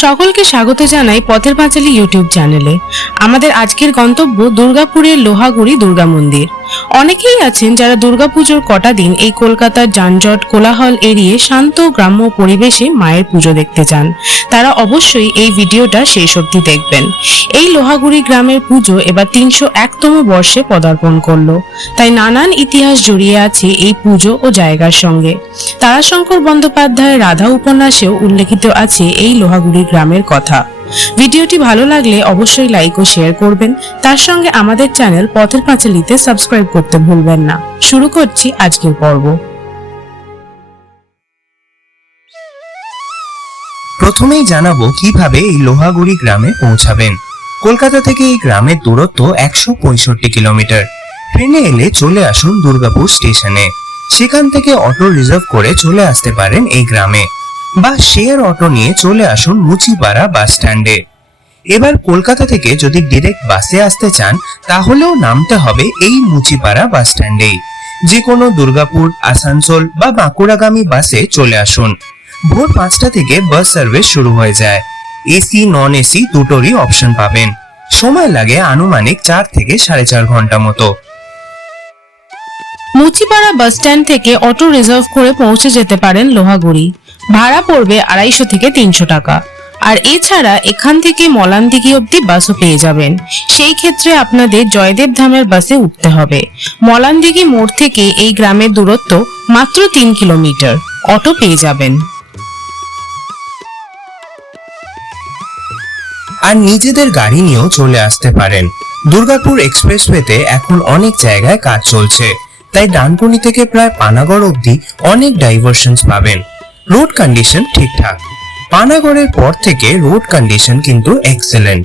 সকলকে স্বাগত জানাই পথের পাঁচালী ইউটিউব চ্যানেলে। আমাদের আজকের গন্তব্য দুর্গাপুরের লোহাগুড়ি দুর্গা মন্দির। অনেকেই আছেন যারা দুর্গাপুজোর কটা দিন এই কলকাতার যানজট কোলাহল এড়িয়ে শান্ত গ্রাম্য পরিবেশে মায়ের পুজো দেখতে চান। তারা অবশ্যই এই ভিডিওটা শেষ অবধি দেখবেন। এই লোহাগুড়ি গ্রামের পুজো এবার ৩০১তম বর্ষে পদার্পণ করলো, তাই নানান ইতিহাস জড়িয়ে আছে এই পুজো ও জায়গার সঙ্গে। তারাশঙ্কর বন্দ্যোপাধ্যায়ের রাধা উপন্যাসেও উল্লেখিত আছে এই লোহাগুড়ি গ্রামের কথা। ভিডিওটি ভালো লাগলে অবশ্যই লাইক ও শেয়ার করবেন, তার সঙ্গে আমাদের চ্যানেল পথের পাঁচালীতে সাবস্ক্রাইব করতে ভুলবেন না। শুরু করছি আজকের পর্ব। প্রথমেই জানাবো কিভাবে এই লোহাগুড়ি গ্রামে পৌঁছাবেন। কলকাতা থেকে এই গ্রামের দূরত্ব ১৬৫ কিলোমিটার। ট্রেনে এলে চলে আসুন দুর্গাপুর স্টেশনে। সেখান থেকে অটো রিজার্ভ করে চলে আসতে পারেন এই গ্রামে, বা শেয়ার অটো নিয়ে চলে আসুন মুচিপাড়া বাস স্ট্যান্ডে। এবার কলকাতা থেকে যদি ডিরেক্ট বাসে আসতে চান তাহলেও নামতে হবে এই মুচিপাড়া বাস স্ট্যান্ডেই। যে কোনো দুর্গাপুর, আসানসোল বা বাঁকুড়াগামী বাসে চলে আসুন। ভোর ৫টা থেকে বাস সার্ভিস শুরু হয়ে যায়। এসি নন এসি দুটোরই অপশন পাবেন। সময় লাগে আনুমানিক ৪ থেকে ৪.৫ ঘন্টা মতো। মুচিপাড়া বাস স্ট্যান্ড থেকে অটো রিজার্ভ করে পৌঁছে যেতে পারেন লোহাগুড়ি। ভাড়া পড়বে ২৫০ থেকে ৩০০ টাকা। আর এছাড়া এখান থেকে মলানদিঘি অবধি বাসও পেয়ে যাবেন। সেই ক্ষেত্রে আপনাদের জয়দেব ধামের বাসে উঠতে হবে। মলানদিঘি মোড় থেকে এই গ্রামের দূরত্ব মাত্র ৩ কিলোমিটার। অটো পেয়ে যাবেন। আর নিজেদের গাড়ি নিয়েও চলে আসতে পারেন। দুর্গাপুর এক্সপ্রেসওয়েতে এখন অনেক জায়গায় কাজ চলছে, তাই ডানকুনি থেকে প্রায় পানাগড় অবধি অনেক ডাইভারশনস পাবেন। রোড কন্ডিশন ঠিকঠাক। পানাগড়ের পর থেকে রোড কন্ডিশন কিন্তু এক্সেলেন্ট।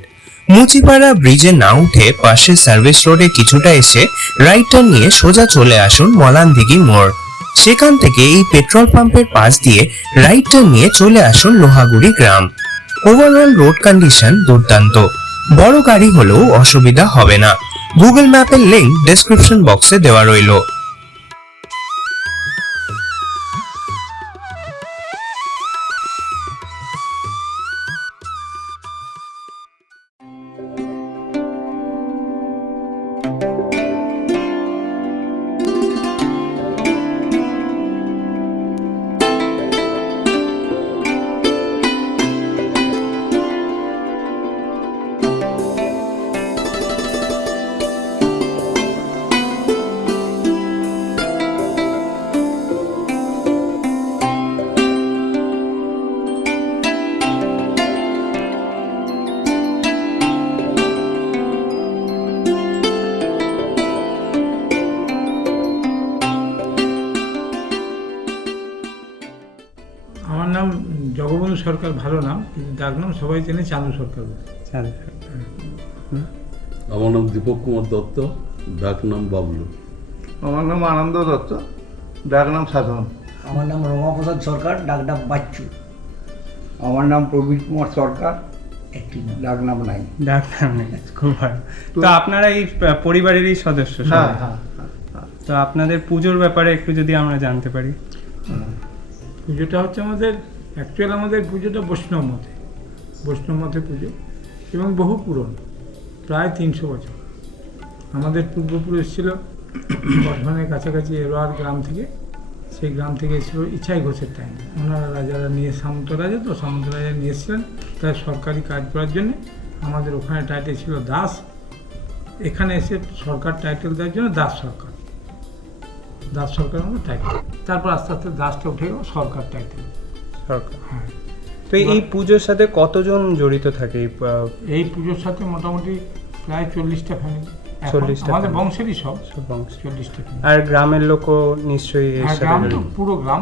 মুচিপাড়া ব্রিজে না উঠে পাশে সার্ভিস রোডে কিছুটা এসে রাইট টার্ন নিয়ে সোজা চলে আসুন মলানদিঘি মোড়। সেখান থেকে এই পেট্রোল পাম্পের পাশ দিয়ে রাইট টার্ন নিয়ে চলে আসুন লোহাগুড়ি গ্রাম। ওভারঅল রোড কন্ডিশন দুর্দান্ত। বড় গাড়ি হলেও অসুবিধা হবে না। গুগল ম্যাপের লিংক ডেসক্রিপশন বক্সে দেওয়া রইল। আমার নাম জগবন্ধু সরকার, ভালো নাম, কিন্তু ডাকনাম সবাই চেনে চাঁদু সরকার বলে। আমার নাম দীপক কুমার দত্ত, ডাকনাম বাবলু। আমার নাম আনন্দ দত্ত, ডাকনাম সাধন। আমার নাম রমাপ্রসাদ সরকার, ডাকনাম বাচ্চু। আমার নাম প্রবীর কুমার সরকার, একটি ডাকনাম নাই। ডাক্তার নেই, খুব ভালো। তো আপনারা এই পরিবারেরই সদস্য হ্যাঁ সবাই? হ্যাঁ। তো আপনাদের পুজোর ব্যাপারে একটু যদি আমরা জানতে পারি। পুজোটা হচ্ছে আমাদের পুজোটা বৈষ্ণব মতে পুজো, এবং বহু পুরনো, প্রায় ৩০০ বছর। আমাদের পূর্বপুরুষ ছিল বর্ধমানের কাছাকাছি এরোয়ার গ্রাম থেকে। সেই গ্রাম থেকে এসেছিল ইছাই ঘোষের টাইম। ওনারা রাজারা নিয়ে সামন্ত রাজা নিয়ে এসেছিলেন তার সরকারি কাজ করার জন্য। আমাদের ওখানে টাইটেল ছিল দাস, এখানে এসে সরকার টাইটেল দেওয়ার জন্য দাস সরকার আমাদের টাইটেল। তারপর আস্তে আস্তে দাসটা উঠে গেল সরকার টাইটেল। সরকার। হ্যাঁ, তো এই পুজোর সাথে কতজন জড়িত থাকে? এই পুজোর সাথে মোটামুটি প্রায় 40টা ফ্যামিলি। 40টা আমাদের family। বংশেরই সব সব বংশ। 40টা ফ্যামিলি। আর গ্রামের লোকও নিশ্চয়ই এর সাথে গ্রাম তো জড়িত। পুরো গ্রাম,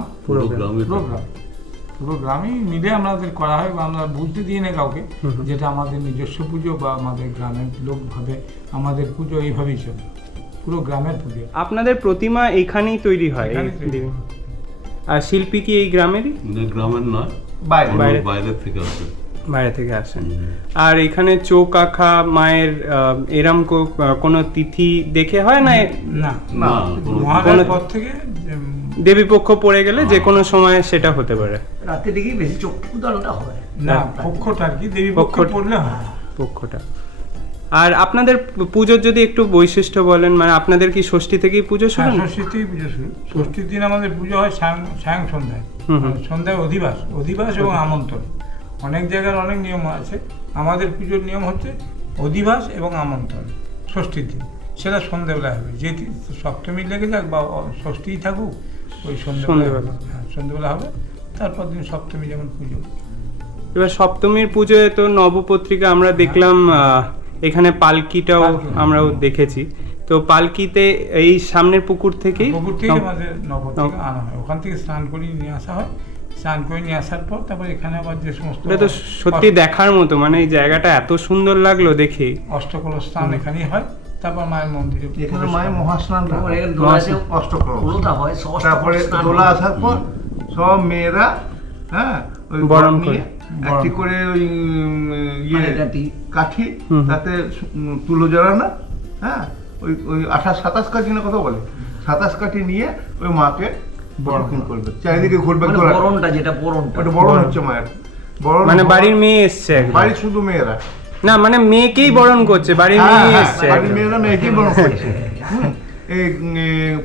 পুরো গ্রামেই মিলে আমাদের করা হয়, বা আমরা বুঝতে দিই না কাউকে যেটা আমাদের নিজস্ব পুজো বা আমাদের গ্রামের লোক ভাবে আমাদের পুজো এইভাবেই চলে। পুরো গ্রামের পুজো। আপনাদের প্রতিমা এখানেই তৈরি হয়? এখানেই তৈরি। আর শিল্পী কি এই গ্রামেরই? গ্রামের নয়, বাইরে বাইরে থেকে আসে। বাইরে থেকে আসেন। আর এখানে চোখ আঁকা মায়ের এরম কোনো তিথি দেখে হয় না? না, না, মহারাজ পর থেকে দেবীপক্ষ পড়ে গেলে যে কোনো সময় সেটা হতে পারে। রাতে দিকেই বেশি চক্ষু দানটা হয়। না, পক্ষটা আর কি, দেবী পক্ষ পক্ষটা। পড়লে হয়। পক্ষটা। আর আপনাদের পুজোর যদি একটু বৈশিষ্ট্য বলেন, মানে আপনাদের কি ষষ্ঠী থেকেই পুজো শুরু? হ্যাঁ, ষষ্ঠীর থেকেই পুজো শুরু। ষষ্ঠীর দিন আমাদের পুজো হয় সায়ং সন্ধ্যায়। সন্ধ্যায় অধিবাস এবং আমন্ত্রণ। অনেক জায়গার অনেক নিয়ম আছে, আমাদের পুজোর নিয়ম হচ্ছে অধিবাস এবং আমন্ত্রণ ষষ্ঠীর দিন। সেটা সন্ধ্যেবেলায় হবে, যে সপ্তমী লেগে যাক বা ষষ্ঠীই থাকুক, ওই সন্ধ্যেবেলা। হ্যাঁ, সন্ধ্যেবেলা হবে। তারপর দিন সপ্তমী যেমন পুজো। এবার সপ্তমীর পুজোয় তো নবপত্রিকা আমরা দেখলাম, এখানে পালকিটাও আমরাও দেখেছি। তো পালকিতে এই সামনের পুকুর থেকেই আমাদের নবপত্রিকা আনা হয়, ওখান থেকে স্নান করিয়ে নিয়ে আসা হয়। স্নান করে নিয়ে আসার পর তারপর এখানে আবার যে সমস্ত, এটা তো সত্যি দেখার মতো, মানে এই জায়গাটা এত সুন্দর লাগলো দেখে। অষ্টকলশ স্নান এখানেই হয়। তারপর মায়ের মন্দিরে এখানে মায়ের মহাস্নানটা হয়, অষ্টকলশ। দোলাটা হয়, ষষ্ঠ তারপরে স্নান দোলা হয়। আসার পর সব মেয়েরা, হ্যাঁ, ওই বরণ বরণ নিয়ে একটি করে ওই ইয়ে কাঠি। কাঠি, তাতে তুলো জড়ানো, হ্যাঁ, ওই 28-27 কাঠি না কথা বলে, 27 কাঠি নিয়ে ওই মাকে বরণ করবে, চারিদিকে ঘুরবে। মানে দোলা বরণটা, যেটা বরণটা, ওটা বরণ হচ্ছে মায়ের বরণ। মানে বাড়ির মেয়ে এসছে একদম। বাড়ির শুধু মেয়েরা না, মানে মেয়েকেই বরণ করছে, বাড়ির হ্যাঁ, মেয়ে হ্যাঁ, এসছে বাড়ির একদম। মেয়েরা মেয়েকেই বরণ করছে। এই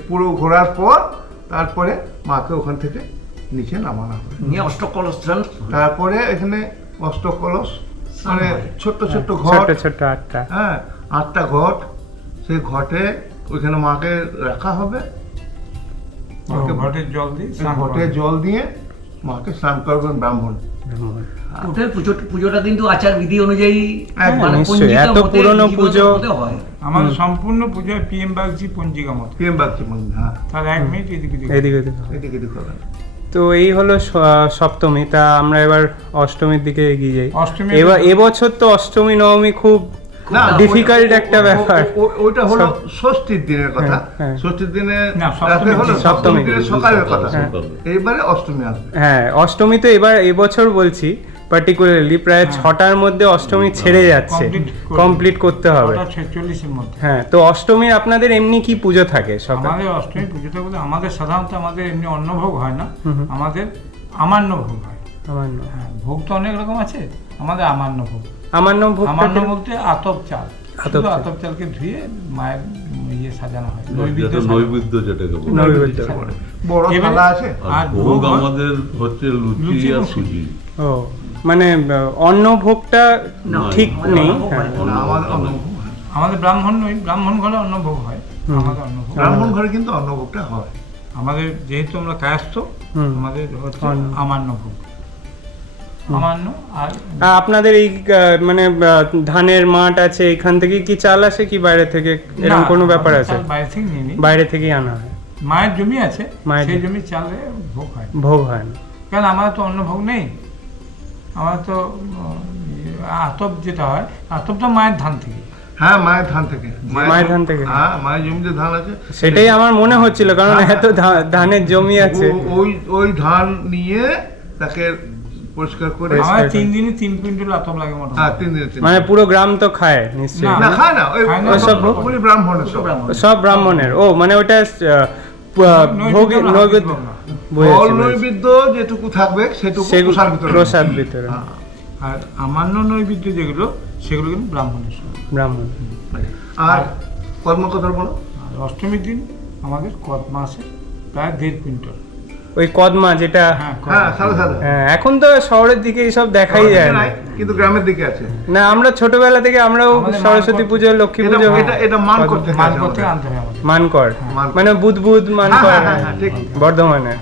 পুরো ঘোরার পর তারপরে মাকে ওখান থেকে নিচে নামানো হবে। নিয়ে অষ্টকলশ স্নান। তারপরে এখানে অষ্টকলশ, মানে ছোট্ট ছোট্ট ঘট, ছোট্ট ছোট্ট আটটা। হ্যাঁ, 8টা ঘট। সেই ঘটে ওইখানে মাকে রাখা হবে। ঘটের জল দিয়ে স্নান করা ঘটে হয়। জল দিয়ে মাকে স্নান করবেন ব্রাহ্মণ। ওটার পুজোটা কিন্তু আচার বিধি অনুযায়ী, একদম, মানে নিশ্চয়ই, পঞ্জিকা এত মতে, পুরনো বিধিমত পুজো। মতে হয়। আমাদের সম্পূর্ণ পুজোয় PM বাগজি পঞ্জিকা মতো। প্রেম বাগচি মন্দির, হ্যাঁ, তার 1 মিনিট এদিকে এদিকে ওদিকে। এদিকে এদিকে হবে। তো এই হলো সপ্তমী। তা আমরা এবার অষ্টমীর দিকে এগিয়ে যাই। অষ্টমী এবার এবছর তো অষ্টমী নবমী খুব না, ডিফিকাল্ট একটা ব্যাপার। ওইটা হলো ষষ্ঠীর দিনের কথা। হ্যাঁ। ষষ্ঠীর দিনে না, সপ্তমীর রাতে হলো, দিন। সপ্তমীর দিনে সকালের কথা। হ্যাঁ। এইবারে অষ্টমী আসবে। হ্যাঁ, অষ্টমী তো এবার এবছর বলছি পার্টিকুলারলি প্রায় 6টার মধ্যে অষ্টমী ছেড়ে যাচ্ছে, কমপ্লিট করতে হবে। 46-এর মধ্যে। হ্যাঁ, তো অষ্টমীর আপনাদের এমনি কি পুজো থাকে সকাল? আমাদের অষ্টমী পুজোটা বলে আমাদের সাধারণত আমাদের এমনি অন্নভোগ হয় না, আমাদের আমান্য ভোগ হয়। আমান্য। হ্যাঁ, ভোগ তো অনেক রকম আছে, আমাদের আমান্য ভোগ। আমান্য ভোগ আমান্য বলতে আতপ চাল, আতপ শুধু চাল। আতপ চালকে ধুয়ে মায়ের ইয়ে সাজানো হয়, যেটা নৈবেদ্য যেটাকে বলে। নৈবেদ্য। বড় এবারে- থালা আছে। আর আর ভোগ ভোগ হয়- আমাদের হচ্ছে লুচি লুচি আর এবং সুজি। ও, মানে অন্ন ভোগটা ঠিক আমাদের নেই। অন্নভোগ হ্যাঁ। হয় না। না, আমাদের অন্নভোগ হয়। আমাদের ব্রাহ্মণ নই, ব্রাহ্মণ ঘরে অন্নভোগ হয়। আমাদের অন্নভোগ ব্রাহ্মণ ঘরে কিন্তু অন্নভোগটা হয়। আমাদের যেহেতু আমরা কায়স্থ, আমাদের হচ্ছে আমান্য ভোগ, আমান্য। আর আপনাদের এই মানে ধানের মাঠ আছে, এখান থেকে কি চাল আসে কি বাইরে থেকে, এরকম না, কোনো ব্যাপার আমাদের আছে? চাল বাইরে থেকে নিয়ে নিই। বাইরে থেকেই আনা হয়, মায়ের জমি আছে, মায়ের সেই জমি। জমি চালে ভোগ হয়। ভোগ হয় না। কেন আমাদের তো অন্য ভোগ নেই, আমার তো আতপ যেটা হয়, আতপ তো মায়ের ধান থেকে। হ্যাঁ, মায়ের ধান থেকে। মায়ের ধান থেকে। হ্যাঁ, মায়ের জমিতে ধান আছে। সেটাই আমার মনে হচ্ছিল, কারণ এত ধানের জমি আছে। ওই ধান নিয়ে তাকে পরিষ্কার করে, আমার 3 দিনে 3 কুইন্টাল আতপ লাগে মোটামুটি। হ্যাঁ, 3 দিনে 3 মানে পুরো গ্রাম তো খায় নিশ্চয়ই। না, না, খায় না, ওই খায় না, সব সব ওগুলি ব্রাহ্মণের সব। সব ব্রাহ্মণের। ও, মানে ওটা ভোগ নৈবেদ্য নৈবেদ্য। ভোগ না। ফল বুঝেছি, বুঝেছি। নৈবেদ্য যেটুকু থাকবে সেটুকু সেগুলো প্রসাদ বিতরণ। প্রসাদ বিতরণ। হ্যাঁ। আর আমান্য নৈবেদ্য যেগুলো, সেগুলো কিন্তু ব্রাহ্মণের সব। ব্রাহ্মণ। আর কর্মকথা বলো। আর অষ্টমীর দিন আমাদের কদমা আছে প্রায় 1.5 কুইন্টাল। ওই কদমা যেটা, হ্যাঁ, হ্যাঁ, কদমা। সাদা সাদা। হ্যাঁ, এখন তো শহরের দিকে এইসব দেখাই যায় না। নাই, কিন্তু গ্রামের দিকে আছে। না, আমরা ছোটবেলা থেকে আমরাও আমাদের সরস্বতী মান পুজো, লক্ষ্মী এটা পুজো এটা মান করতে মান হয় করতে আমাদের। আনতে হয় আমাদের, মানকর, মানকর। মানে বুধ মান হ্যাঁ, কর, হ্যাঁ, হ্যাঁ, ঠিক। বর্ধমানে।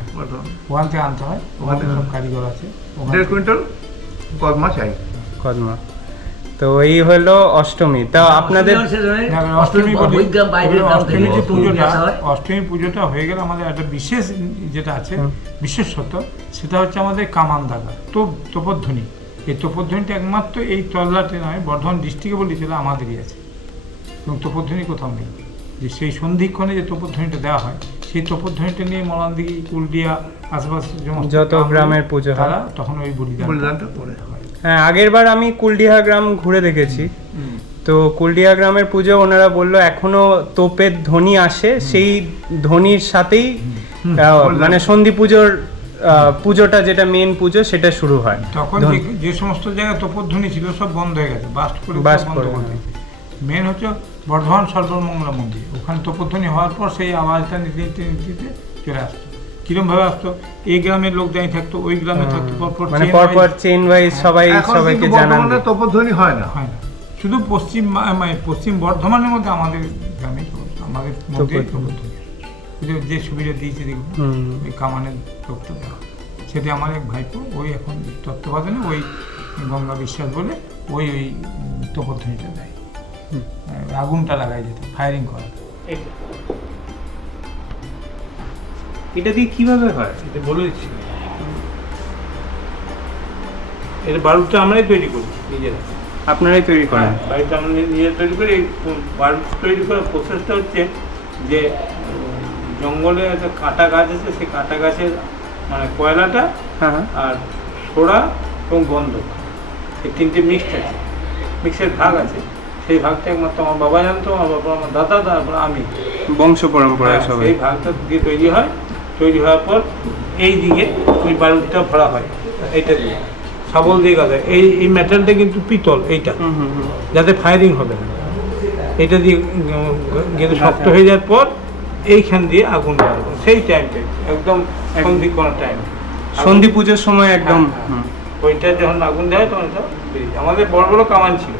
ওখান থেকে আনতে হয়, ওখান থেকে সব কারিগর আছে। ওখান 1.5 থেকে- কুইন্টাল কদমা চাই। কদমা। তো এই হলো অষ্টমী। তা আপনাদের না, অষ্টমী বলি, বৈগ্রাম বাইরের গ্রাম থেকে অষ্টমী যে বস্তু পুজোটা, নিয়ে আসা হয়। অষ্টমী পুজোটা হয়ে গেলে আমাদের একটা বিশেষ যেটা আছে, বিশেষত্ব, সেটা হচ্ছে আমাদের কামান দাগা, তোপধ্বনি। এই তোপধ্বনিটা একমাত্র এই তল্লাটে নয়, বর্ধমান ডিস্ট্রিক্টে বলি সেটা আমাদেরই আছে, এবং তোপধ্বনি কোথাও নেই। যে সেই সন্ধিক্ষণে যে তোপধ্বনিটা দেওয়া হয়, সেই তোপধ্বনিটা নিয়ে মলানদিঘি, কুলডিয়া, আশেপাশে যত গ্রামের পুজো হয়, তারা তখন ওই বলিদানটা করে। হ্যাঁ, আগের বার আমি কুলডিহা গ্রাম ঘুরে দেখেছি। তো কুলডিহা গ্রামের পুজো ওনারা বললো এখনো তোপের ধ্বনি আসে, সেই ধ্বনির সাথেই মানে সন্ধি পুজোর পুজোটা যেটা মেন পুজো সেটা শুরু হয়। তখন যে সমস্ত জায়গায় তপধ্বনি ছিল সব বন্ধ হয়ে গেছে, বাস্ট করে বাস্ট বন্ধ করে, করে দিয়েছে। মেন হচ্ছে বর্ধমান সর্বমঙ্গলা মন্দির, ওখানে তপধ্বনি হওয়ার পর সেই আওয়াজটা নিতে নিতে নিতে চলে আসতো। কিরমভাবে আসতো, এই গ্রামের লোক দাঁড়িয়ে থাকতো, ওই গ্রামে থাকতো, মানে পরপর চেইন ওয়াইজ সবাইকে জানান বর্তমানে তপধ্বনি হয় না। হয় না, শুধু পশ্চিম বর্ধমানের মধ্যে আমাদের গ্রামে আমাদের মধ্যে তপধ্বনি যে সুবিধা দিয়েছে দেখুন, ওই কামানের লোকটা দেওয়া, সেটা আমার এক ভাইপো, ওই এখন তত্ত্বাবধানে ওই গঙ্গা বিশ্বাস বলে ওই তপধ্বনিটা দেয়, আগুনটা লাগাই যেত, ফায়ারিং করা। এটা দিয়ে কিভাবে হয়? এটা বলে দিচ্ছি, এটা বারুদটা আমরাই তৈরি করি নিজেরা। আপনারাই তৈরি করেন? বাড়িতে আমরা নিজে তৈরি করি। এই বারুদ তৈরি করার প্রসেসটা হচ্ছে যে জঙ্গলে একটা কাঁটা গাছ আছে, সেই কাঁটা গাছের মানে কয়লাটা আর সোড়া এবং গন্ধক, এই তিনটে মিক্সড আছে, মিক্সের ভাগ আছে। সেই ভাগটা একমাত্র আমার বাবা জানতো, আমার বাবা, আমার দাদা, তারপর আমি, বংশ পরম্পরায় সবাই। এই ভাগটা দিয়ে তৈরি হয়। তৈরি হওয়ার পর এই দিকে ওই বারুদটা ভরা হয়, এইটা দিয়ে শাবল দিয়ে গাঁদা। এই মেটালটা কিন্তু পিতল, এইটা যাতে ফায়ারিং হবে না, এটা দিয়ে গেঁদে শক্ত হয়ে যাওয়ার পর এইখান দিয়ে আগুন জ্বালাবো। সেই টাইমটা একদম সন্ধি করার টাইম, সন্ধি পুজোর সময় একদম। ওইটা যখন আগুন দেওয়া হয় তখন এটা বেরিয়ে যায়। আমাদের বড় বড় কামান ছিল,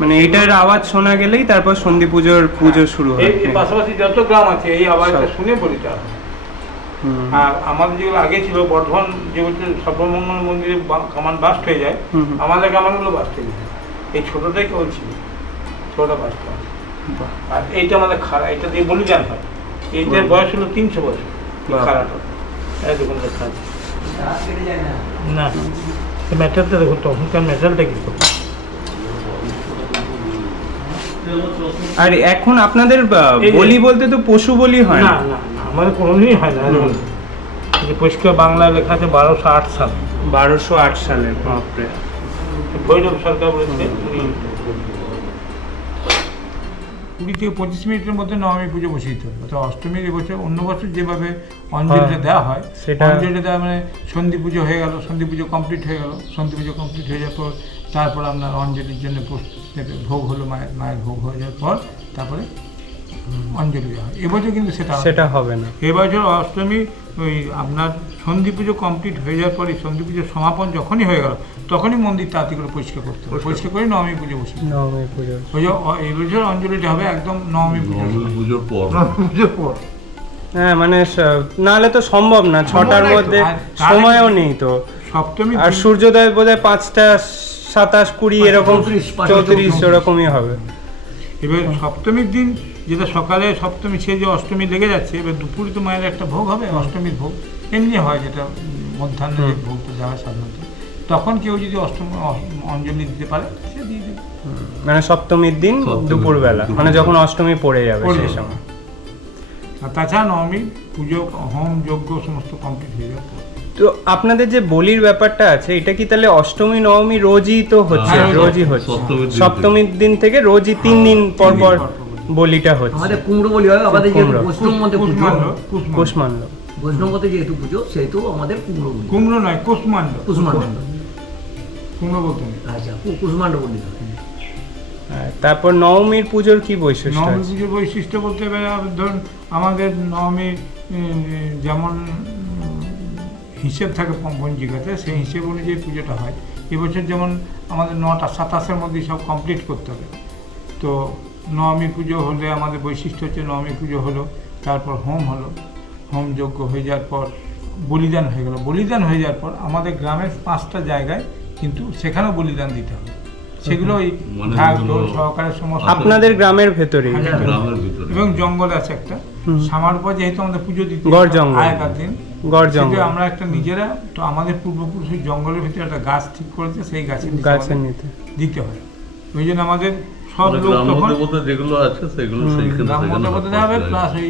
মানে এইটার আওয়াজ শোনা গেলেই তারপর সন্ধি পুজোর পুজো শুরু হয়। এই পাশাপাশি যত গ্রাম আছে এই আওয়াজটা শুনে বলিতে হবে। আর আমাদের যেগুলো আগে ছিল বর্ধমান, যেগুলো সর্বমঙ্গল মন্দিরে কামান বাস্ট হয়ে যায়, আমাদের কামানগুলো বাস্ট হয়ে যায়। এই ছোটটাই কেবল ছিল, ছোটটা বাস্ট হয়। আর এইটা আমাদের খাড়া, এটা দিয়ে বলিদান হয়। এইটার বয়স হলো 300 বছর, খাড়াটা দেখুন দেখা আছে না। মেটালটা দেখুন, তখনকার মেটালটা কি করতো। আর এখন আপনাদের বলি বলতে তো পশু বলি হয় না, না, না, আমাদের কোনোদিনই হয় না। পরিষ্কার বাংলায় লেখা আছে 1208 সাল, 1208 সালে। বাপরে। ভৈরব সরকার বলেছে 20 থেকে 25 মিনিটের মধ্যে নবমী পুজো বসিয়ে দিতে হবে। তো অষ্টমীর এবছর অন্য বছর যেভাবে অঞ্জলিটা দেওয়া হয়, অঞ্জলিটা দেওয়া মানে সন্ধি পুজো হয়ে গেল, সন্ধি পুজো কমপ্লিট হয়ে গেল, সন্ধি পুজো কমপ্লিট হয়ে যাওয়ার পর তারপর আপনার অঞ্জলির জন্য ভোগ হলো, মায়ের ভোগ হয়ে যাওয়ার পর তারপরে অঞ্জলি দেওয়া হয়। এবছর কিন্তু সেটা হবে না। এবছর অষ্টমী ওই আপনার সন্ধি পুজো কমপ্লিট হয়ে যাওয়ার পরে, সন্ধি পুজোর সমাপন যখনই হয়ে গেল তখনই মন্দির তাড়াতাড়ি করে পরিষ্কার করতে হবে, পরিষ্কার করে নবমী পুজো বসে। নবমী পুজো ওই এই বছর অঞ্জলিটা হবে একদম নবমী পুজোর পর। পুজোর পর। হ্যাঁ, মানে নাহলে তো সম্ভব না, 6টার মধ্যে সময়ও নেই তো। সপ্তমী আর সূর্যোদয় বোধহয় 5টা 27, 20 এরকম 34 ওরকমই হবে। এবার সপ্তমীর দিন যেটা সকালে সপ্তমী, সে যে অষ্টমী লেগে যাচ্ছে, এবার দুপুরে তো মায়ের একটা ভোগ হবে, অষ্টমীর ভোগ এমনি হয়, যেটা মধ্যাহ্নে যে ভোগটা দেওয়া হয় সাধারণত। তখন কেউ যদি অঞ্জলি দিতে পারে সে দিয়ে দেবে। মানে সপ্তমীর দিন দুপুরবেলা, মানে যখন অষ্টমী পড়ে যাবে সেই সময়। আর তাছাড়া নবমী পুজো, হোম, যজ্ঞ সমস্ত কমপ্লিট হয়ে যাবে। তো আপনাদের যে বলির ব্যাপারটা আছে, এটা কি তাহলে অষ্টমী নবমী রোজই তো হচ্ছে? রোজই হচ্ছে, সপ্তমীর দিন থেকে রোজই 3 দিন পর পর বলিটা হচ্ছে। আমাদের কুমড়ো বলি হয়, আমাদের যেহেতু বৈষ্ণব মতে পুজো, কুষ্মাণ্ড বৈষ্ণবতে যেহেতু পুজো, সেহেতু আমাদের কুমড়ো বলি। কুমড়ো নয়, কুষ্মাণ্ড। কুষ্মাণ্ড, কুমড়ো বলতে নেই। আচ্ছা, কুষ্মাণ্ড বলি। তারপর নবমীর পুজোর কি বৈশিষ্ট্য? নবমী পুজোর বৈশিষ্ট্য বলতে গেলে ধরুন আমাদের নবমীর যেমন হিসেব থাকে পঞ্জিকাতে, সেই হিসেব অনুযায়ী পুজোটা হয়। এবছর যেমন আমাদের 9টা 27-এর মধ্যে সব কমপ্লিট করতে হবে। তো নবমী পুজো হলে আমাদের বৈশিষ্ট্য হচ্ছে, নবমী পুজো হলো, তারপর হোম হলো, হোম যজ্ঞ হয়ে যাওয়ার পর বলিদান হয়ে গেল। বলিদান হয়ে যাওয়ার পর আমাদের গ্রামের 5টা জায়গায় কিন্তু সেখানেও বলিদান দিতে হবে। সেগুলো ওই ঢাক ঢোল সহকারে সমস্ত আপনাদের গ্রামের ভেতরে এবং জঙ্গলে আছে একটা সামার পর, যেহেতু আমাদের পুজো দিতে আগেকার দিন আমরা একটা নিজেরা, তো আমাদের পূর্বপুরুষ জঙ্গলের ভিতরে একটা গাছ ঠিক করেছে, সেই গাছের নিচে দিতে হয়। ওই জন্য আমাদের সব লোক তখন যেগুলো আছে সেগুলো গ্রামের মধ্যে দেওয়া হবে, প্লাস ওই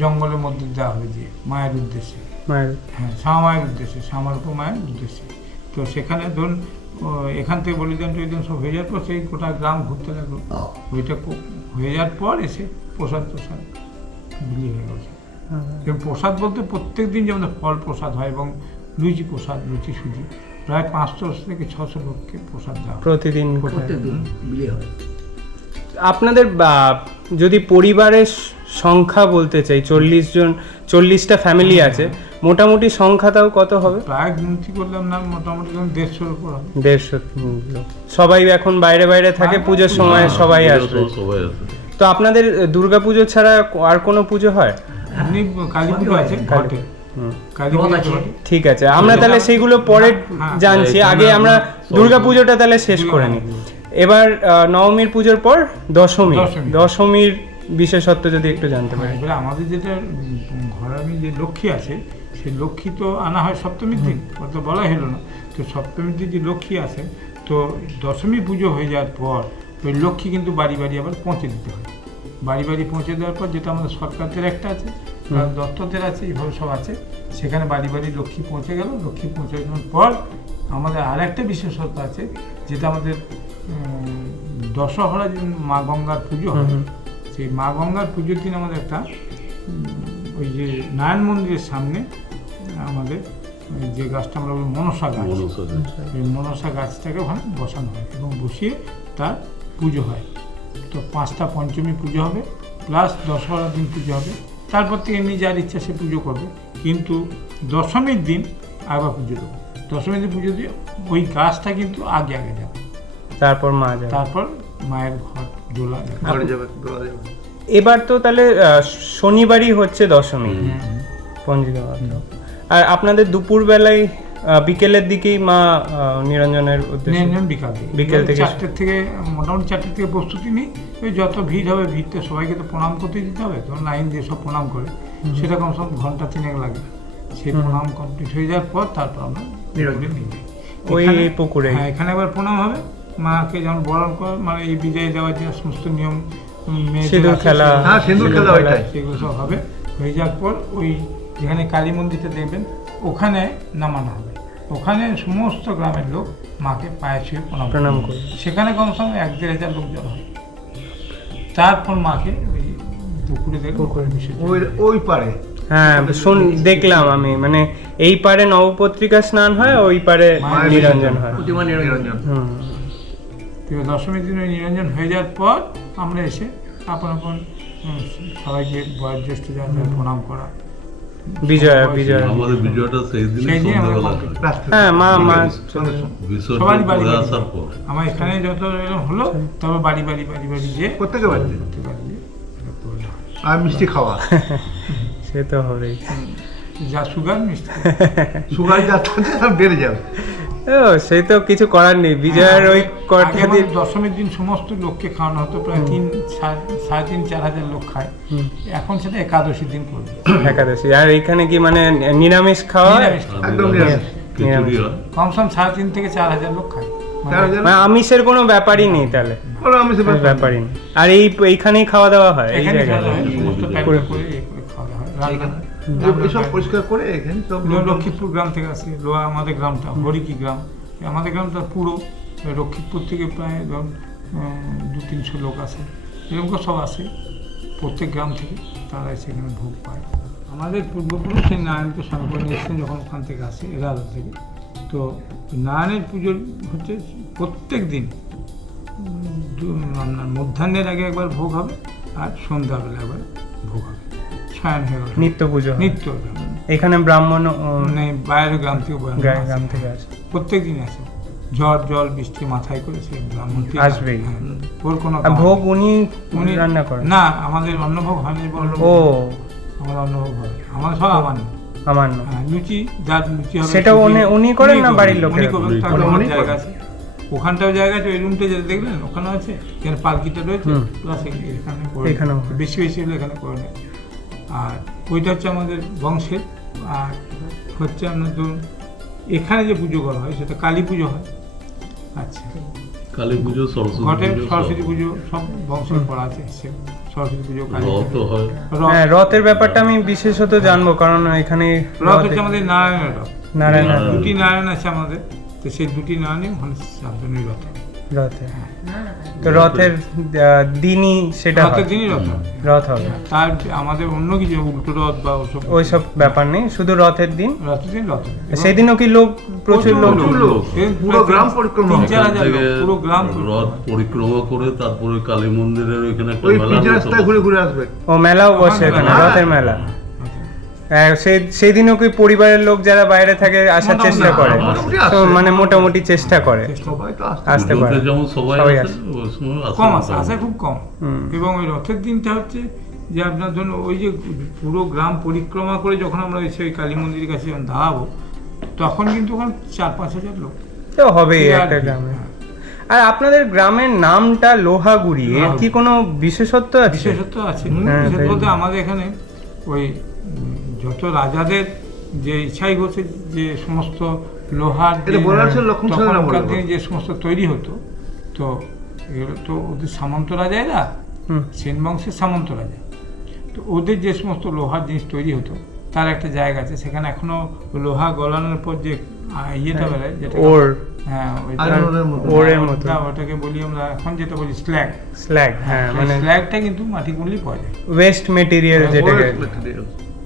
জঙ্গলের মধ্যে দেওয়া হবে যে মায়ের উদ্দেশ্যে, হ্যাঁ, শ্যামা মায়ের উদ্দেশ্যে, শ্যামার উপর মায়ের উদ্দেশ্যে। তো সেখানে ধরুন এখান থেকে বলিদান টলিদান সব হয়ে যাওয়ার পর সেই গোটা গ্রাম ঘুরতে লাগলো। ওইটা হয়ে যাওয়ার পর এসে প্রসাদ বিলি হয়ে গেছে। এবং প্রসাদ বলতে প্রত্যেক দিন যেমন ফল প্রসাদ হয় এবং লুচি প্রসাদ, লুচি সুজি প্রায় 500 থেকে 600 লোককে প্রসাদ দেওয়া হয়। প্রতিদিন প্রত্যেকদিন বিলি হয়। আপনাদের যদি পরিবারের সংখ্যা বলতে চাই, 40টা ফ্যামিলি আছে, মোটামুটি সংখ্যা তাও কত হবে? প্রায় গুনতি করলাম না, মোটামুটি 150-র উপর হবে। 150 লোক। সবাই এখন বাইরে বাইরে থাকে, পুজোর সময় সবাই আসবে। সবাই আছে। তো আপনাদের দুর্গাপুজো ছাড়া আর কোনো পুজো হয়? এমনি কালী পুজো আছে ঘটে, কালী পুজো ঘটে। ঠিক আছে, আমরা তাহলে সেইগুলো পরে জানছি, আগে আমরা দুর্গাপুজোটা তাহলে শেষ করে নিই। এবার নবমীর পুজোর পর দশমী, দশমীর বিশেষত্ব যদি একটু জানতে পারি। এবারে আমাদের যেটা ঘরামি যে লক্ষ্মী আছে, সেই লক্ষ্মী তো আনা হয় সপ্তমীর দিন, ওটা বলা হলো না। তো সপ্তমীর দিন যে লক্ষ্মী আসে, তো দশমী পুজো হয়ে যাওয়ার পর ওই লক্ষ্মী কিন্তু বাড়ি বাড়ি আবার পৌঁছে দিতে হয়। বাড়ি বাড়ি পৌঁছে দেওয়ার পর, যেটা আমাদের সরকারদের একটা আছে, দত্তদের আছে, এইভাবে সব আছে, সেখানে বাড়ি বাড়ি লক্ষ্মী পৌঁছে গেল। লক্ষ্মী পৌঁছে যাওয়ার পর আমাদের আর একটা বিশেষত্ব আছে, যেটা আমাদের দশহরা যে মা গঙ্গার পুজো হয়, সেই মা গঙ্গার পুজোর দিন আমাদের একটা ওই যে নারায়ণ মন্দিরের সামনে আমাদের ওই যে গাছটা আমরা বলি মনসা গাছ, ওই মনসা গাছটাকে ওখানে বসানো হয় এবং বসিয়ে তার পুজো হয়। তো 5টা পঞ্চমী পুজো হবে, প্লাস দশহরার দিন পুজো হবে। তারপর থেকে এমনি যার ইচ্ছা সে পুজো করবে, কিন্তু দশমীর দিন আবার পুজো দেবো। দশমীর দিন পুজো দিয়ে ওই গাছটা কিন্তু আগে আগে যাবে, তারপর মা যাবে, তারপর মায়ের ঘর দোলা যাবে। এবার তো তাহলে শনিবারই হচ্ছে দশমী পঞ্জিকা। আর আপনাদের দুপুর বেলায় বিকেলের দিকেই মা নিরঞ্জনের উদ্দেশ্যে নিরঞ্জন বিকেল থেকে 4টে থেকে মোটামুটি 4টে থেকে প্রস্তুতি নিই। ওই যত ভিড় হবে, ভিড়তে সবাইকে তো প্রণাম করতে দিতে হবে, তখন লাইন দিয়ে সব প্রণাম করে, সেটা কমসে কম ঘন্টা 3 লাগে। সেই প্রণাম কমপ্লিট হয়ে যাওয়ার পর তারপর আমরা নিরঞ্জন নিয়ে যাই ওই এখানে। পুকুরে। হ্যাঁ, এখানে একবার প্রণাম হবে, মাকে যেমন বরণ কর, মানে এই বিদায় দেওয়ার যে সমস্ত নিয়ম, সিঁদুর খেলা, হ্যাঁ সিঁদুর খেলা ওইটাই, সেগুলো সব হবে। হয়ে যাওয়ার পর ওই যেখানে কালী মন্দিরটা দেখবেন, ওখানে নামানো হবে। ওখানে সমস্ত গ্রামের লোক মাকে পায়ে ছুঁয়ে প্রণাম করবে। সেখানে কমসে কম 1-1.5 লোক জড়ো হয়। তারপর মাকে ওই পুকুরে ওই পারে। হ্যাঁ, দেখলাম আমি, মানে এই পারে নবপত্রিকা স্নান হয়, ওই পারে নিরঞ্জন হয়। প্রতিমা নিরঞ্জন। দশমীর দিন ওই নিরঞ্জন হয়ে যাওয়ার পর আমরা এসে আপন আপন সবাইকে বয়োজ্যেষ্ঠ যাদের প্রণাম করা। বিজয়া আমাদের বিজয়টা সেই দিন সেই দিন আমরা সন্ধ্যাবেলা হ্যাঁ, মা বিসর্জন সবারই বাড়ি করে বাড়ি আসার পর আমার এখানে যত এরকম হলো, তবে বাড়ি বাড়ি যে প্রত্যেকে বাড়িতে প্রত্যেক বাড়ি গিয়ে করতে হয়। আর মিষ্টি খাওয়া, সে তো হবেই। যা সুগার মিষ্টি, সুগার যা থাকছে সব বেড়ে যাবে। ও, সেই তো কিছু করার নেই। বিজয়ের ওই আগে আমাদের দশমীর দিন সমস্ত লোককে খাওয়ানো হতো, প্রায় 3,500-4,000 লোক খায়। এখন সেটা একাদশীর দিন করবে, একাদশী। আর এখানে কি মানে নিরামিষ খাওয়া? একদম নিরামিষ। খিচুড়ি হয়। কমসম 3,500 থেকে 4,000 লোক খায়। মানে আমিষের কোনো ব্যাপারই নেই তাহলে? কোনো আমিষের ব্যাপারই নেই। আর এইখানেই খাওয়া দাওয়া হয়? এই এখানে জায়গায় খাওয়া হয়, সমস্ত প্যাকেট করে খাওয়া হয়, রান্না হয়। সব পরিষ্কার করে এখানে সব লক্ষ্মীপুর গ্রাম থেকে আসে, লোয়া আমাদের গ্রামটা হরিকি গ্রাম, আমাদের গ্রামটা পুরো লক্ষ্মীপুর থেকে প্রায় 200-300 লোক আসে, এরকম করে সব আসে প্রত্যেক গ্রাম থেকে, তারা সেখানে ভোগ পায়। আমাদের পূর্বপুরুষ সেই নারায়ণকে স্মরণ করে এসেছেন যখন ওখান থেকে আসে, এরাদা থেকে। তো নারায়ণের পুজোর হচ্ছে প্রত্যেক দিন আপনার মধ্যাহ্নের আগে একবার ভোগ হবে, আর সন্ধ্যাবেলা একবার ভোগ হবে। ছায়ান হয়ে গেল নিত্য পুজো, নিত্য। এখানে ব্রাহ্মণ মানে বাইরের গ্রাম থেকে গ্রাম থেকে আসে, প্রত্যেক দিন আসে। ঝড় জল বৃষ্টি মাথায় করে সে ব্রাহ্মণ আসবেই। ওর কোনো ভোগ উনি রান্না করেন না, আমাদের অন্নভোগ হয়নি। ও, আমাদের অন্নভোগ হয়, আমাদের সব আমার না। লুচি, যার লুচি হবে সেটা উনি করেন না বাড়ির লোকেরা? জায়গা আছে, ওখানটাও জায়গা আছে, ওই রুমটা যেটা দেখলেন ওখানেও আছে, এখানে পালকিটা রয়েছে, প্লাস এখানে বেশি বেশি হলে এখানে করে নেয়। আর ওইটা হচ্ছে আমাদের বংশের। আর হচ্ছে আপনার ধরুন এখানে যে পুজো করা হয় সেটা কালী পুজো হয়। আচ্ছা, কালী পুজো, সরস্বতী পুজো সব বংশের পড়া আছে, সরস্বতী পুজো, কালী পুজো। হ্যাঁ, রথের ব্যাপারটা আমি বিশেষত জানবো, কারণ এখানে রথ হচ্ছে আমাদের নারায়ণের রথ। নারায়ণ, 2টি নারায়ণ আছে আমাদের, তো সেই 2টি নারায়ণই ওখানে 7 জনের রথ। রথে তো রথের দিনই সেটা হয়। রথের দিনই রথ হবে। রথ হবে, তার আমাদের অন্য কিছু উল্টো রথ বা ওইসব ব্যাপার নেই, শুধু রথের দিন। রথের দিন রথ হবে। সেদিনও কি লোক প্রচুর লোক? পুরো গ্রাম পরিক্রমা হবে। 3-4 হাজার লোক, পুরো গ্রাম রথ পরিক্রমা করে তারপরে কালী মন্দিরের ওইখানে একটা ওই মেলা পিচ মতো রাস্তায় ঘুরে ঘুরে আসবে। ও মেলাও বসে এখানে, হ্যাঁ। রথের মেলা। সেদিনও কি পরিবারের লোক যারা বাইরে থাকে আসার মোটামুটি চেষ্টা করে? মোটামুটি তো আসে। মানে মোটামুটি চেষ্টা করে সবাই তো আসতে আসতে পুজোতে পারে। যেমন সবাই সবাই আসে আসে। ওই সময় কম আসে আসে, আসে খুব কম। হুম। এবং ওই রথের দিনটা হচ্ছে যে আপনার জন্য ওই যে পুরো গ্রাম পরিক্রমা করে যখন আমরা এসে ওই কালী মন্দিরের কাছে যখন দাঁড়াবো, তখন কিন্তু ওখানে 4-5 হাজার লোক। তো হবেই আর একটা কি। গ্রামে। আর আপনাদের গ্রামের নামটা লোহাগুড়ি, এর কি কোনো বিশেষত্ব আছে? বিশেষত্ব আছে। হ্যাঁ, বিশেষ তাই। বলতে আমাদের এখানে ওই যত রাজাদের যে ইচ্ছাই ঘোষের যে সমস্ত লোহার এটা বলার ছিল লক্ষণ সেনের আমলে। তখনকার দিনে যে সমস্ত তৈরি হতো, তো এগুলো তো ওদের সামন্ত রাজাইরা, হুম। সেন বংশের সামন্ত রাজা, তো ওদের যে সমস্ত লোহার জিনিস তৈরি হতো তার একটা জায়গা আছে, সেখানে এখনো লোহা গলানোর পর যে ইয়েটা বেরোয়, যেটা ওর হ্যাঁ ওই আয়রনের মতো। ওরের মতো। ওটাকে বলি আমরা এখন যেটা বলি স্ল্যাগ। স্ল্যাগ, হ্যাঁ, মানে স্ল্যাগটা কিন্তু মাটি কুড়লেই পাওয়া যায়। ওয়েস্ট মেটেরিয়াল যেটাকে।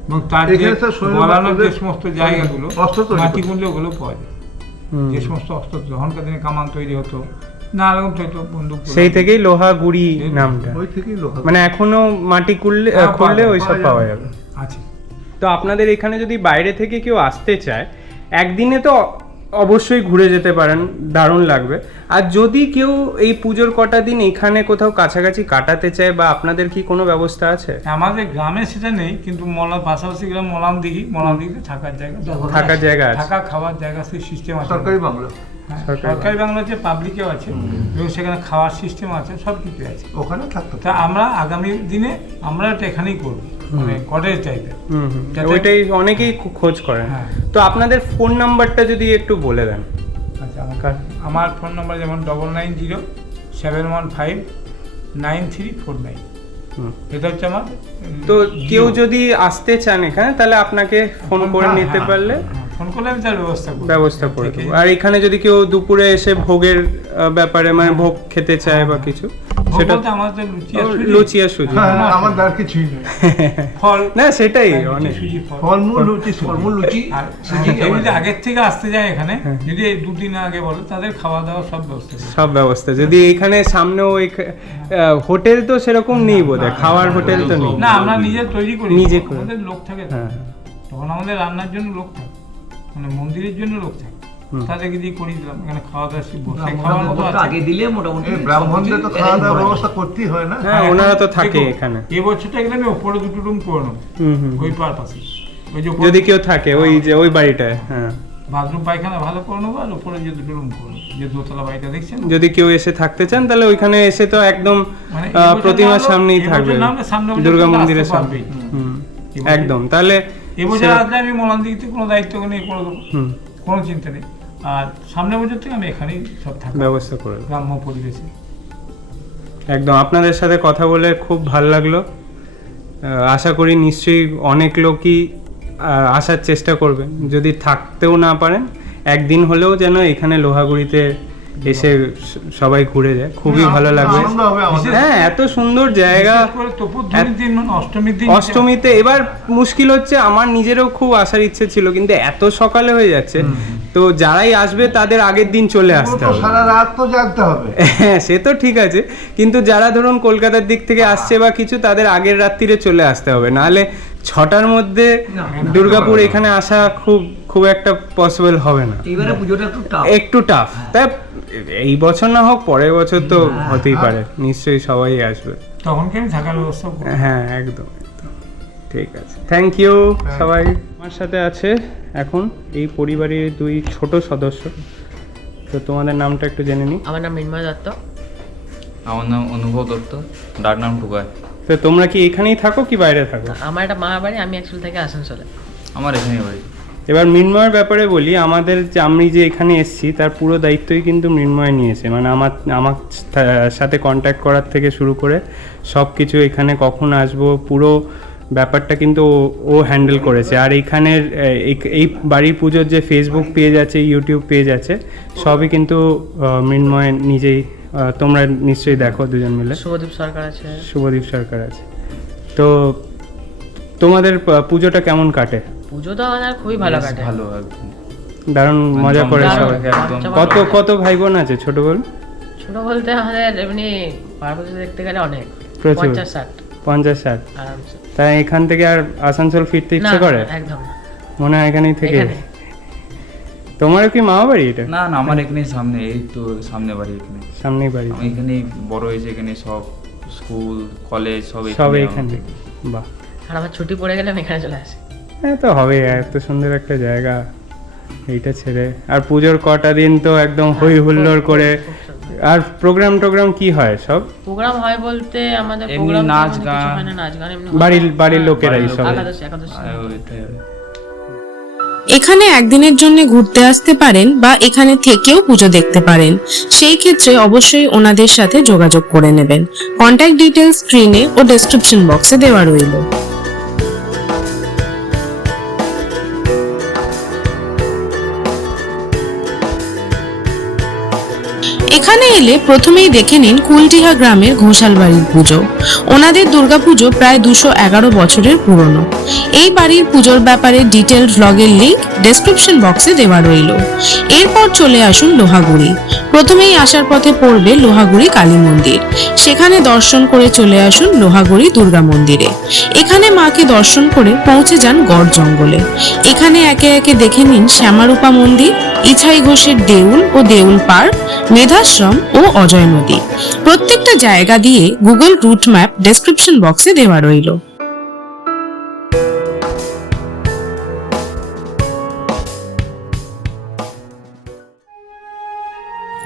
এবং তার যে এখানে তো সৈন্য গলানোর যে বাহিনীদের সমস্ত জায়গাগুলো অস্ত্র তৈরি মাটি করতো। কুড়লে ওগুলো পাওয়া যায়। হুম। যে সমস্ত অস্ত্র তখনকার দিনে কামান তৈরি হতো, নানা রকম তৈরি হতো, বন্দুক সেই থেকেই লোহাগুড়ি নামটা। ওই থেকেই লোহা। মানে এখনো মাটি খুললে হ্যাঁ, খুললে পাওয়া ওইসব যাবে। পাওয়া যাবে। আছে। তো আপনাদের এখানে যদি বাইরে থেকে কেউ আসতে চায়, একদিনে তো অবশ্যই ঘুরে যেতে পারেন, দারুণ লাগবে। আর যদি কেউ এই পুজোর কটা দিন এখানে কোথাও কাছাকাছি কাটাতে চায়, বা আপনাদের কি কোনো ব্যবস্থা আছে? আমাদের গ্রামে সেটা নেই, কিন্তু পাশাপাশি গ্রাম মলাম দিঘিতে থাকার জায়গা, থাকার জায়গা আছে? থাকা খাওয়ার জায়গা, সেই সিস্টেম আছে। সরকারি বাংলা হ্যাঁ, সরকারি সরকারি বাংলা আছে, পাবলিকেও আছে, এবং সেখানে খাওয়ার সিস্টেম আছে, সব কিছু আছে। ওখানে থাকতে তা আমরা আগামী দিনে আমরা এটা এখানেই করবো, মানে কটেজ টাইপের। হুম হুম, যাতে- ওইটাই অনেকেই খোঁজ করেন। হ্যাঁ। তো আপনাদের ফোন নাম্বারটা যদি একটু বলে দেন। আচ্ছা, আমার ফোন নাম্বার যেমন 9907159349। হুম। এটা হচ্ছে আমার। তো কেউ যদি আসতে চান এখানে, তাহলে আপনাকে ফোন করে নিতে পারলে ফোন করলে আমি তার ব্যবস্থা করে দেবো। আর এখানে যদি কেউ দুপুরে এসে ভোগের ব্যাপারে, মানে ভোগ খেতে চায় বা কিছু, সেটা আমাদের লুচি আর সুজি। হ্যাঁ, আমার দ্বার কিছুই নেই। ফল, না সেটাই অনেক। সুজি, ফল। ফলমূল লুচি আর কেউ যদি আগের থেকে আসতে যায় এখানে, যদি এই 2 দিন আগে বলে, তাদের খাওয়া দাওয়া সব ব্যবস্থা আছে। সব ব্যবস্থা। যদি এখানে সামনেও হোটেল তো সেরকম নেই বোধহয়, খাওয়ার হোটেল তো নেই। না, আমরা নিজে তৈরি করি, নিজে করি। আমাদের লোক থাকে তো। হ্যাঁ। তখন আমাদের রান্নার জন্য লোক থাকে, মানে মন্দিরের জন্য লোক থাকে, তাদেরকে দিয়ে করিয়ে দিলাম। এখানে খাওয়া দাওয়া বসে খাওয়ার মতো খবরটা আছে। আগে দিলে মোটামুটি এই ব্রাহ্মণদের তো খাওয়া দাওয়ার arrange করা ব্যবস্থা করতেই হয় না। হ্যাঁ, ওনারা তো থাকে এখানে। এই বছরটা গেলে আমি ওপরে 2টো রুম করে নেবো, হুম হুম। ওই পারপাসে। ওই যে যদি কেউ থাকে ওই যে ওই বাড়িটায়, হ্যাঁ। বাথরুম পায়খানা ভালো করে নেবো, আর ওপরে যে 2টো রুম করে নেবো, যে দোতলা বাড়িটা দেখছেন। যদি কেউ এসে থাকতে চান, তাহলে ওইখানে এসে তো একদম মানে এই বছর প্রতিমার না হলেও- সামনেই এই বছর থাকবে, না হলে সামনে বছর দুর্গা তো মন্দিরের আসতে সামনে। পারবেই। হুম, এবছর- একদম। তাহলে এবছর সেরকম- আসলে আমি মলান দিকে কোনো দায়িত্ব নেই, করে দেবো, হুম, কোনো চিন্তা নেই। আর সামনের বছর থেকে আমি এখানেই সব থাকবো, ব্যবস্থা করে দেবো। গ্রাম্য পরিবেশে। একদম। আপনাদের সাথে কথা বলে খুব ভালো লাগলো। আশা করি নিশ্চয়ই অনেক লোকই আসার চেষ্টা করবেন। যদি থাকতেও না পারেন, একদিন হলেও যেন এখানে লোহাগুড়িতে এসে সবাই ঘুরে যায়, খুবই ভালো লাগবে। আনন্দ হবে আমাদের। হ্যাঁ, এত সুন্দর জায়গা। বিশেষ করে তপুধ্বনির দিন, মানে অষ্টমীর দিন। অষ্টমীতে এবার মুশকিল হচ্ছে, আমার নিজেরও খুব আসার ইচ্ছে ছিল, কিন্তু এত সকালে হয়ে যাচ্ছে, তো যারাই আসবে তাদের আগের দিন চলে পুরো আসতে তো হবে। সারা রাত তো জাগতে হবে। হ্যাঁ, সে তো ঠিক আছে, কিন্তু যারা ধরুন কলকাতার দিক থেকে আসছে বা কিছু, তাদের আগের রাত্রিরে চলে আসতে হবে, নাহলে 6টার মধ্যে দুর্গাপুর এখানে আসা খুব একটা পসিবল হবে না। এইবারে পুজোটা একটু টাফ। একটু টাফ। তাই এই বছর না হোক, পরের বছর তো হতেই পারে, নিশ্চয়ই সবাই আসবে। তখনকে আমি থাকার ব্যবস্থা করবো। হ্যাঁ, একদম একদম। ঠিক আছে, থ্যাংক ইউ সবাই। আমার সাথে আছে এখন এই পরিবারের 2 ছোট সদস্য। তো তোমাদের নামটা একটু জেনে নিই। আমার নাম মৃন্ময় দত্ত। আমার নাম অনুভব দত্ত, ডাক নাম টুকায়। তো তোমরা কি এখানেই থাকো কি বাইরে থাকো? আমার একটা মামা বাড়ি, আমি অ্যাকচুয়ালি থাকি আসানসোলে। আমার এখানেই বাড়ি। এবার মৃন্ময়ের ব্যাপারে বলি, আমাদের যে আমি যে এখানে এসেছি তার পুরো দায়িত্বই কিন্তু মৃন্ময় নিয়েছে। মানে আমার সাথে কন্ট্যাক্ট করার থেকে শুরু করে সব কিছু, এখানে কখন আসবো, পুরো ব্যাপারটা কিন্তু ও হ্যান্ডেল করেছে। আর এইখানের এই বাড়ির পুজোর যে ফেসবুক পেজ আছে, ইউটিউব পেজ আছে, সবই কিন্তু মৃন্ময় নিজেই, তোমরা নিশ্চয়ই দেখো দুজন মিলে। শুভদীপ সরকার আছে। শুভদীপ সরকার আছে। তো তোমাদের পুজোটা কেমন কাটে? পুজো তো আমাদের খুবই ভালো বেশ কাটে। ভালো একদম। দারুণ মজা করে দারুণ, সবাই। একদম। কত কত ভাই বোন আছে ছোট বোন? ছোট বলতে আমাদের এমনি পার্বতী দেখতে গেলে অনেক, প্রচুর। 50-60 50-60। আরামসে। তাই এখান থেকে আর আসানসোল ফিরতে না, ইচ্ছে করে? একদম না। মনে হয় এখানেই থেকে। এখানে। তোমারও কি মামা বাড়ি এটা? না না, আমার এখানে সামনে, এই তো সামনে বাড়ি এখানে। সামনেই বাড়ি। আমি এখানেই বড় হয়েছে, এখানে সব স্কুল কলেজ সব সব এখানে এখানে। আমাদের। বাহ, আর আমার ছুটি পড়ে গেলে আমি এখানে চলে আসি। হ্যাঁ তো হবে, এত সুন্দর একটা জায়গা এইটা ছেড়ে। আর পুজোর কটা দিন তো একদম হই হুল্লোড় করে। আর প্রোগ্রাম কি হয় সব? প্রোগ্রাম হয় বলতে আমাদের এমনি প্রোগ্রাম নাচ কিছু গান। হয় না, নাচ গান এমনি বাড়ির লোকেরাই সব। একাদশী একাদশী। আর ওইটাই হয়। এখানে একদিনের জন্য ঘুরতে আসতে পারেন বা এখানে থেকেও পুজো দেখতে পারেন। সেই ক্ষেত্রে অবশ্যই ওনাদের সাথে যোগাযোগ করে নেবেন। কন্ট্যাক্ট ডিটেলস স্ক্রিনে ও ডেসক্রিপশন বক্সে দেওয়া রইল। এখানে এলে প্রথমেই দেখে নিন কুলটিহা গ্রামের ঘোষাল বাড়ির পুজো। ওনাদের দুর্গাপুজো প্রায় 211 বছরের পুরনো। এই বাড়ির পুজোর ব্যাপারে ডিটেলড ভ্লগের লিংক ডেসক্রিপশন বক্সে দেওয়া রইল। এরপর চলে আসুন লোহাগুড়ি। প্রথমেই আসার পথে পড়বে লোহাগুড়ি কালী মন্দির। সেখানে দর্শন করে চলে আসুন লোহাগুড়ি দুর্গা মন্দিরে। এখানে মাকে দর্শন করে পৌঁছে যান গড় জঙ্গলে। এখানে একে একে দেখে নিন শ্যামারূপা মন্দির, ইছাই ঘোষের দেউল ও দেউল পার্ক, মেধাশ্রম ও অজয় নদী। প্রত্যেকটা জায়গা দিয়ে গুগল রুট ম্যাপ ডেসক্রিপশন বক্সে দেওয়া রইল।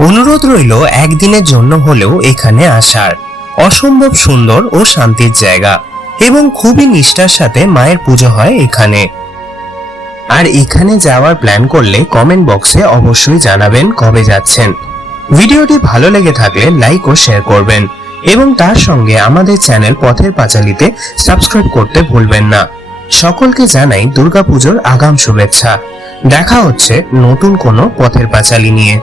অনুরোধ রইল একদিনের জন্য হলেও এখানে আসার। অসম্ভব সুন্দর ও শান্তির জায়গা এবং খুবই নিষ্ঠার সাথে মায়ের পুজো হয় এখানে। আর এখানে যাওয়ার প্ল্যান করলে কমেন্ট বক্সে অবশ্যই জানাবেন কবে যাচ্ছেন। ভিডিওটি ভালো লেগে থাকলে লাইক ও শেয়ার করবেন এবং তার সঙ্গে আমাদের চ্যানেল পথের পাঁচালীতে সাবস্ক্রাইব করতে ভুলবেন না। সকলকে জানাই দুর্গাপুজোর আগাম শুভেচ্ছা। দেখা হচ্ছে নতুন কোনো পথের পাঁচালী নিয়ে।